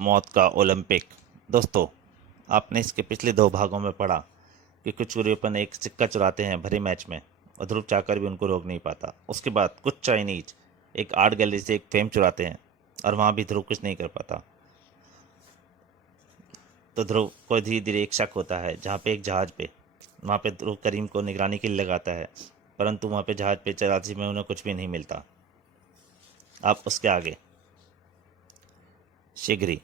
मौत का ओलंपिक। दोस्तों, आपने इसके पिछले दो भागों में पढ़ा कि कुछ यूरोपियन एक सिक्का चुराते हैं भरे मैच में और ध्रुव चाकर भी उनको रोक नहीं पाता। उसके बाद कुछ चाइनीज एक आर्ट गैलरी से एक फ्रेम चुराते हैं और वहाँ भी ध्रुव कुछ नहीं कर पाता। तो ध्रुव को धीरे धीरे एक शक होता है जहाँ पे एक जहाज़ पे वहाँ पे ध्रुव करीम को निगरानी के लिए लगाता है, परंतु वहाँ पे जहाज़ पे चरासी में उन्हें कुछ भी नहीं मिलता। आप उसके आगे शीघ्र ही।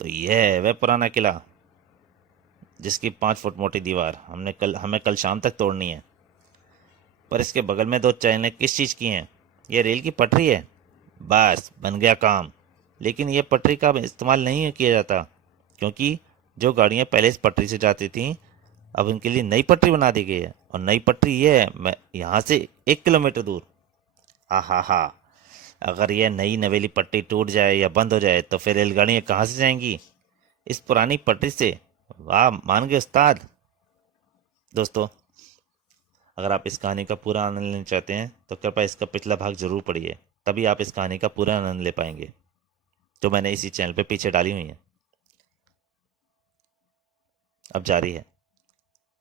तो यह है वह पुराना किला जिसकी 5 फुट मोटी दीवार हमें कल शाम तक तोड़नी है। पर इसके बगल में दो चैनें किस चीज़ की हैं? यह रेल की पटरी है। बस बन गया काम। लेकिन यह पटरी का इस्तेमाल नहीं किया जाता, क्योंकि जो गाड़ियां पहले इस पटरी से जाती थीं अब इनके लिए नई पटरी बना दी गई है। और नई पटरी ये है, मैं यहाँ से 1 किलोमीटर दूर। हा, अगर यह नई नवेली पटरी टूट जाए या बंद हो जाए तो फिर रेलगाड़ियाँ कहाँ से जाएंगी? इस पुरानी पटरी से। वाह, मान गए उस्ताद। दोस्तों, अगर आप इस कहानी का पूरा आनंद लेना चाहते हैं तो कृपया इसका पिछला भाग जरूर पढ़िए, तभी आप इस कहानी का पूरा आनंद ले पाएंगे जो मैंने इसी चैनल पे पीछे डाली हुई है। अब जारी है।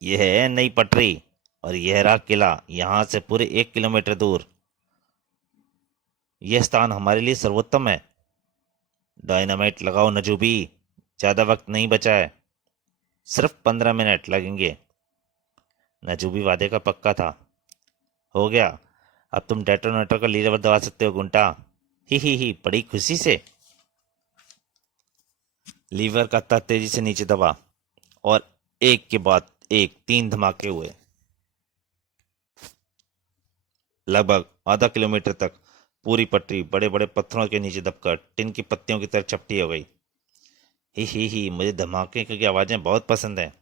यह है नई पटरी और यह रहा किला यहाँ से पूरे 1 किलोमीटर दूर। यह स्थान हमारे लिए सर्वोत्तम है। डायनामाइट लगाओ नजूबी, ज्यादा वक्त नहीं बचा है। सिर्फ 15 मिनट लगेंगे। नजूबी वादे का पक्का था। हो गया। अब तुम डेटोनेटर का लीवर दबा सकते हो गुंटा। ही बड़ी खुशी से लीवर का तह तेजी से नीचे दबा और एक के बाद एक 3 धमाके हुए। लगभग आधा किलोमीटर तक पूरी पटरी बड़े बड़े पत्थरों के नीचे दबकर टिन की पत्तियों की तरह चपटी हो गई। ही, मुझे धमाके की आवाजें बहुत पसंद हैं।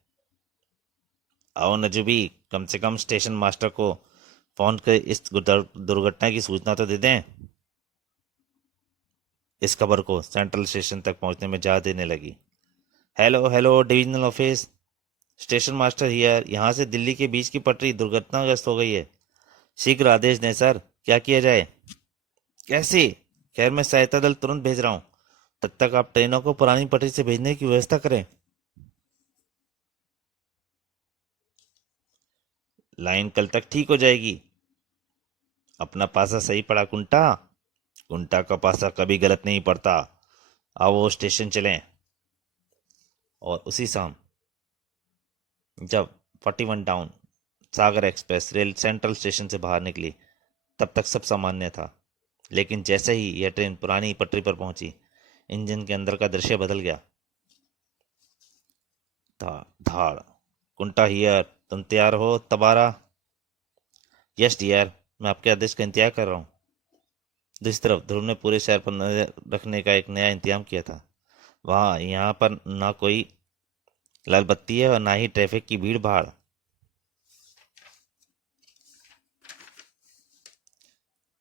आओ नजूबी, कम से कम स्टेशन मास्टर को फोन कर इस दुर्घटना की सूचना तो दे दें। इस खबर को सेंट्रल स्टेशन तक पहुंचने में जा देने लगी। Hello hello, divisional office, station master here. यहाँ से दिल्ली के बीच की पटरी दुर्घटनाग्रस्त हो गई है। शीघ्र आदेश दें सर, क्या किया जाए? कैसे? खैर, मैं सहायता दल तुरंत भेज रहा हूँ। तब तक आप ट्रेनों को पुरानी पटरी से भेजने की व्यवस्था करें। लाइन कल तक ठीक हो जाएगी। अपना पासा सही पड़ा कुंटा। कुंटा का पासा कभी गलत नहीं पड़ता। आओ स्टेशन चलें। और उसी शाम जब 41 डाउन सागर एक्सप्रेस रेल सेंट्रल स्टेशन से बाहर निकली तब तक सब सामान्य था। लेकिन जैसे ही यह ट्रेन पुरानी पटरी पर पहुंची, इंजन के अंदर का दृश्य बदल गया। धाड़। कुंटा हियर, तुम तैयार हो तबारा? यस डियर, मैं आपके आदेश का इंतजार कर रहा हूँ। दूसरी तरफ ध्रुव ने पूरे शहर पर नजर रखने का एक नया इंतजाम किया था। वहाँ यहाँ पर ना कोई लाल बत्ती है और ना ही ट्रैफिक की भीड़ भाड़।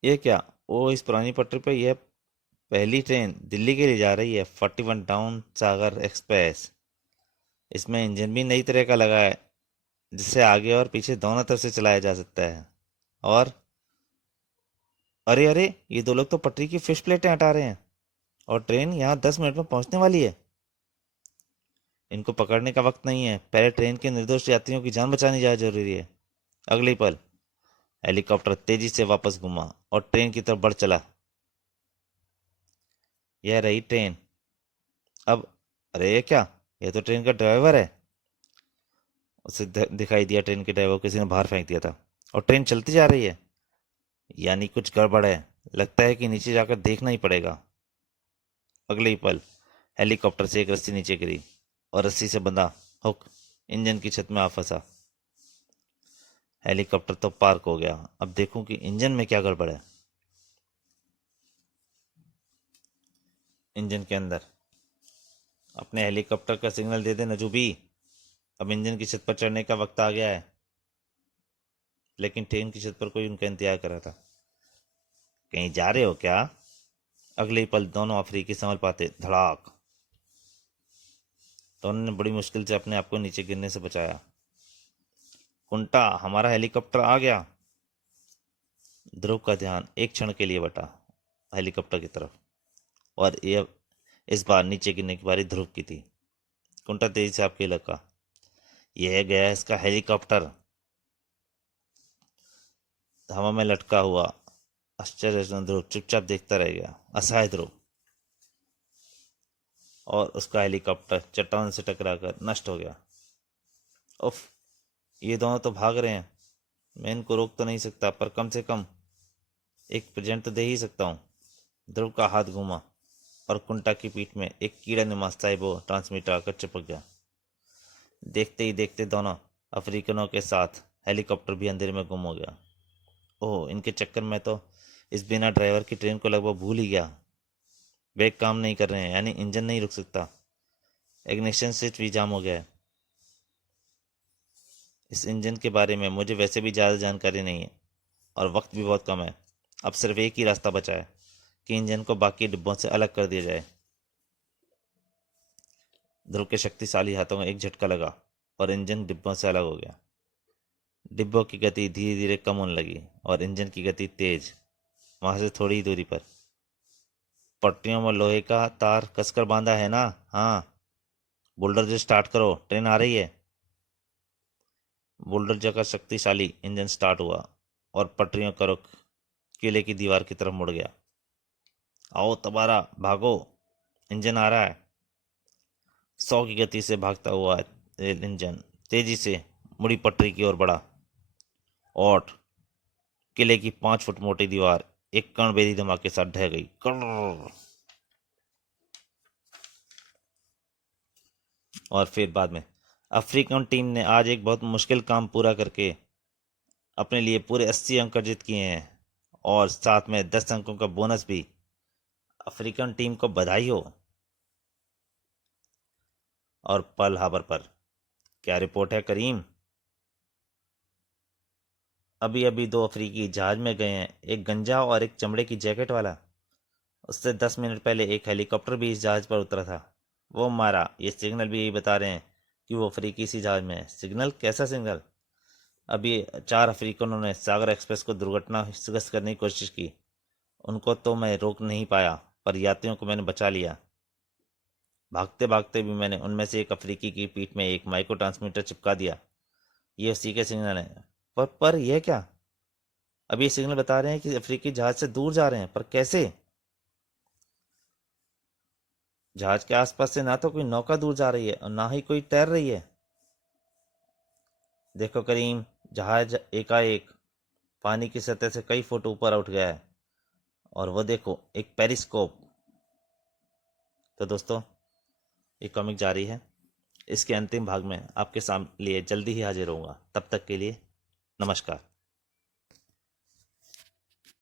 ये क्या? ओ, इस पुरानी पटरी पर यह पहली ट्रेन दिल्ली के लिए जा रही है, 41 डाउन सागर एक्सप्रेस। इसमें इंजन भी नई तरह का लगा है जिससे आगे और पीछे दोनों तरफ से चलाया जा सकता है। और अरे अरे, ये दो लोग तो पटरी की फिश प्लेटें हटा रहे हैं और ट्रेन यहाँ 10 मिनट में पहुंचने वाली है। इनको पकड़ने का वक्त नहीं है, पहले ट्रेन के निर्दोष यात्रियों की जान बचानी ज्यादा जरूरी है। अगले ही पल हेलीकॉप्टर तेजी से वापस घुमा और ट्रेन की तरफ बढ़ चला। यह रही ट्रेन। अब अरे, ये क्या? यह तो ट्रेन का ड्राइवर है। उसे दिखाई दिया ट्रेन के ड्राइवर को किसी ने बाहर फेंक दिया था और ट्रेन चलती जा रही है। यानी कुछ गड़बड़ है। लगता है कि नीचे जाकर देखना ही पड़ेगा। अगले ही पल हेलीकॉप्टर से एक रस्सी नीचे गिरी और रस्सी से बंधा हुक इंजन की छत में आ फंसा। हेलीकॉप्टर तो पार्क हो गया। अब देखूं कि इंजन में क्या गड़बड़ है। इंजन के अंदर अपने हेलीकॉप्टर का सिग्नल दे दे नजूबी। अब इंजन की छत पर चढ़ने का वक्त आ गया है। लेकिन ट्रेन की छत पर कोई उनका इंतजार कर रहा था। कहीं जा रहे हो क्या? अगले ही पल दोनों अफ्रीकी संभल पाते धड़ाक। दोनों ने बड़ी मुश्किल से अपने आप को नीचे गिरने से बचाया। कुंटा, हमारा हेलीकॉप्टर आ गया। ध्रुव का ध्यान एक क्षण के लिए बटा हेलीकॉप्टर की तरफ। और इस बार नीचे गिरने की बारी ध्रुव की थी। कुंटा तेजी से आपके लगा, यह गया इसका हेलीकॉप्टर। हवा में लटका हुआ आश्चर्यजनक ध्रुव चुपचाप देखता रह गया। असहाय ध्रुव। और उसका हेलीकॉप्टर चट्टान से टकराकर नष्ट हो गया। उफ, ये दोनों तो भाग रहे हैं। मैं इनको रोक तो नहीं सकता, पर कम से कम एक प्रेजेंट तो दे ही सकता हूँ। ध्रुव का हाथ घूमा और कुंटा की पीठ में एक कीड़ा निवास साइबो ट्रांसमीटर आकर चिपक गया। देखते ही देखते दोनों अफ्रीकनों के साथ हेलीकॉप्टर भी अंधेरे में गुम हो गया। ओह, इनके चक्कर में तो इस बिना ड्राइवर की ट्रेन को लगभग भूल ही गया। ब्रेक काम नहीं कर रहे हैं, यानी इंजन नहीं रुक सकता। इग्निशन स्विच भी जाम हो गया है। इस इंजन के बारे में मुझे वैसे भी ज़्यादा जानकारी नहीं है और वक्त भी बहुत कम है। अब सिर्फ एक ही रास्ता बचा है कि इंजन को बाकी डिब्बों से अलग कर दिया जाए। ध्रुव के शक्तिशाली हाथों में एक झटका लगा और इंजन डिब्बों से अलग हो गया। डिब्बों की गति धीरे धीरे कम होने लगी और इंजन की गति तेज। वहां से थोड़ी ही दूरी पर पटरियों में लोहे का तार कसकर बांधा है ना? हाँ। बुलडोजर जो स्टार्ट करो, ट्रेन आ रही है। बुलडोजर का शक्तिशाली इंजन स्टार्ट हुआ और पटरियों का रुख किले की दीवार की तरफ मुड़ गया। आओ तबारा, भागो, इंजन आ रहा है। 100 की गति से भागता हुआ रेल इंजन तेजी से मुड़ी पटरी की ओर बढ़ा और किले की 5 फुट मोटी दीवार एक कणभेदी धमाके के साथ ढह गई। कर्र। और फिर बाद में अफ्रीकन टीम ने आज एक बहुत मुश्किल काम पूरा करके अपने लिए पूरे 80 अंक अर्जित किए हैं और साथ में 10 अंकों का बोनस भी। अफ्रीकन टीम को बधाई हो। और पर्ल हार्बर पर क्या रिपोर्ट है करीम? अभी अभी 2 अफ्रीकी जहाज में गए हैं, एक गंजा और एक चमड़े की जैकेट वाला। उससे 10 मिनट पहले एक हेलीकॉप्टर भी इस जहाज पर उतरा था। वो मारा। ये सिग्नल भी यही बता रहे हैं कि वो अफ्रीकी इसी जहाज में है। सिग्नल? कैसा सिग्नल? अभी 4 अफ्रीकनों ने सागर एक्सप्रेस को दुर्घटनाग्रस्त करने की कोशिश की। उनको तो मैं रोक नहीं पाया, पर यात्रियों को मैंने बचा लिया। भागते भागते भी मैंने उनमें से एक अफ्रीकी की पीठ में एक माइक्रो ट्रांसमीटर चिपका दिया। ये उसी के सिग्नल है। पर यह क्या? अभी ये सिग्नल बता रहे हैं कि अफ्रीकी जहाज से दूर जा रहे हैं, पर कैसे? जहाज के आसपास से ना तो कोई नौका दूर जा रही है और ना ही कोई तैर रही है। देखो करीम, जहाज एकाएक पानी की सतह से कई फुट ऊपर उठ गया है। और वो देखो, एक पेरिस्कोप। तो दोस्तों, ये कॉमिक जारी है। इसके अंतिम भाग में आपके सामने लिए जल्दी ही हाजिर होऊंगा। तब तक के लिए नमस्कार।